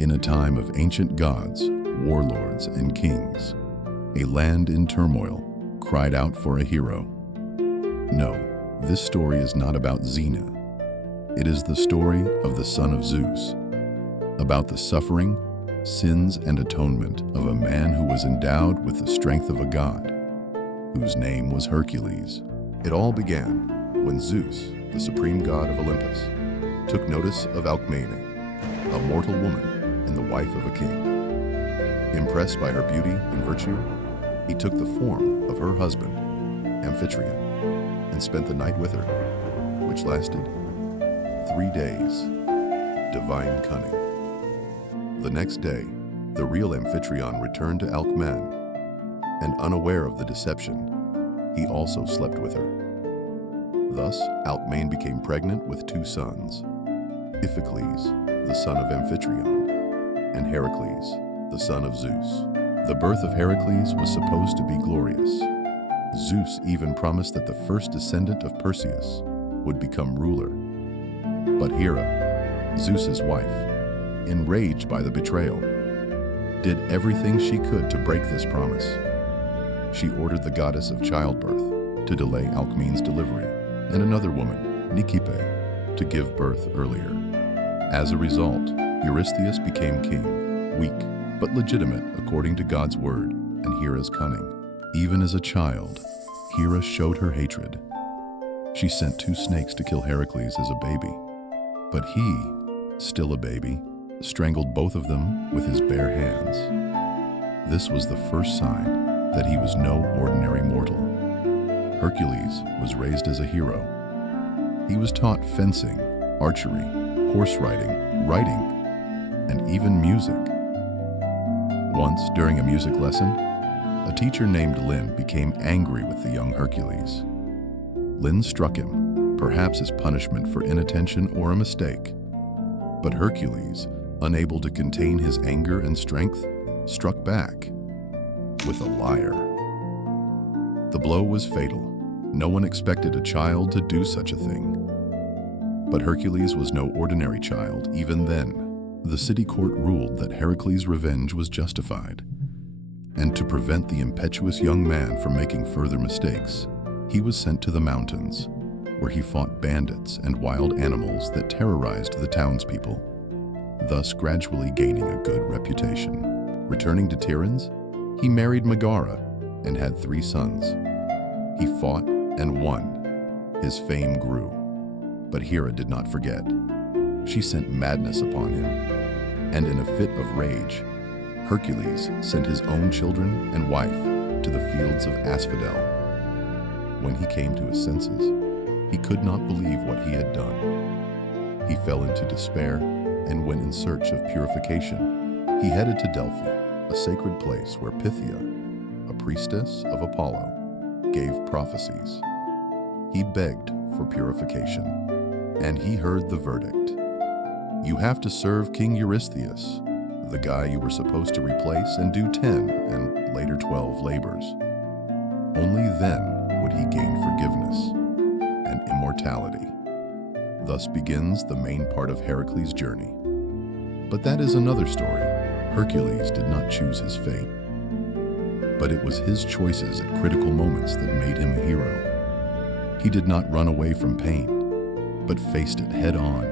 In a time of ancient gods, warlords, and kings, a land in turmoil cried out for a hero. No, this story is not about Xena. It is the story of the son of Zeus, about the suffering, sins, and atonement of a man who was endowed with the strength of a god, whose name was Hercules. It all began when Zeus, the supreme god of Olympus, took notice of Alcmene, a mortal woman and the wife of a king. Impressed by her beauty and virtue, he took the form of her husband, Amphitryon, and spent the night with her, which lasted 3 days. Divine cunning. The next day, the real Amphitryon returned to Alcmene, and unaware of the deception, he also slept with her. Thus, Alcmene became pregnant with 2 sons, Iphicles, the son of Amphitryon, and Heracles, the son of Zeus. The birth of Heracles was supposed to be glorious. Zeus even promised that the first descendant of Perseus would become ruler. But Hera, Zeus's wife, enraged by the betrayal, did everything she could to break this promise. She ordered the goddess of childbirth to delay Alcmene's delivery, and another woman, Nicippe, to give birth earlier. As a result, Eurystheus became king, weak but legitimate according to God's word and Hera's cunning. Even as a child, Hera showed her hatred. She sent 2 snakes to kill Heracles as a baby, but he, still a baby, strangled both of them with his bare hands. This was the first sign that he was no ordinary mortal. Hercules was raised as a hero. He was taught fencing, archery, horse riding, writing, and even music. Once, during a music lesson, a teacher named Lynn became angry with the young Hercules. Lynn struck him, perhaps as punishment for inattention or a mistake. But Hercules, unable to contain his anger and strength, struck back with a lyre. The blow was fatal. No one expected a child to do such a thing. But Hercules was no ordinary child even then. The city court ruled that Heracles' revenge was justified, and to prevent the impetuous young man from making further mistakes, he was sent to the mountains, where he fought bandits and wild animals that terrorized the townspeople, thus gradually gaining a good reputation. Returning to Tiryns, he married Megara and had 3 sons. He fought and won. His fame grew. But Hera did not forget. She sent madness upon him, and in a fit of rage, Hercules sent his own children and wife to the fields of Asphodel. When he came to his senses, he could not believe what he had done. He fell into despair and went in search of purification. He headed to Delphi, a sacred place where Pythia, a priestess of Apollo, gave prophecies. He begged for purification, and he heard the verdict. You have to serve King Eurystheus, the guy you were supposed to replace and do 10 and later 12 labors. Only then would he gain forgiveness and immortality. Thus begins the main part of Heracles' journey. But that is another story. Hercules did not choose his fate, but it was his choices at critical moments that made him a hero. He did not run away from pain, but faced it head on.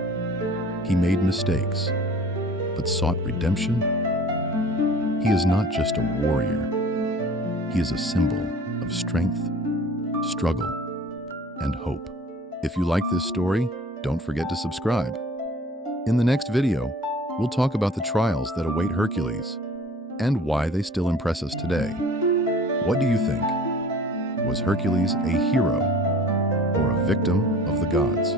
He made mistakes, but sought redemption. He is not just a warrior. He is a symbol of strength, struggle, and hope. If you like this story, don't forget to subscribe. In the next video, we'll talk about the trials that await Hercules and why they still impress us today. What do you think? Was Hercules a hero or a victim of the gods?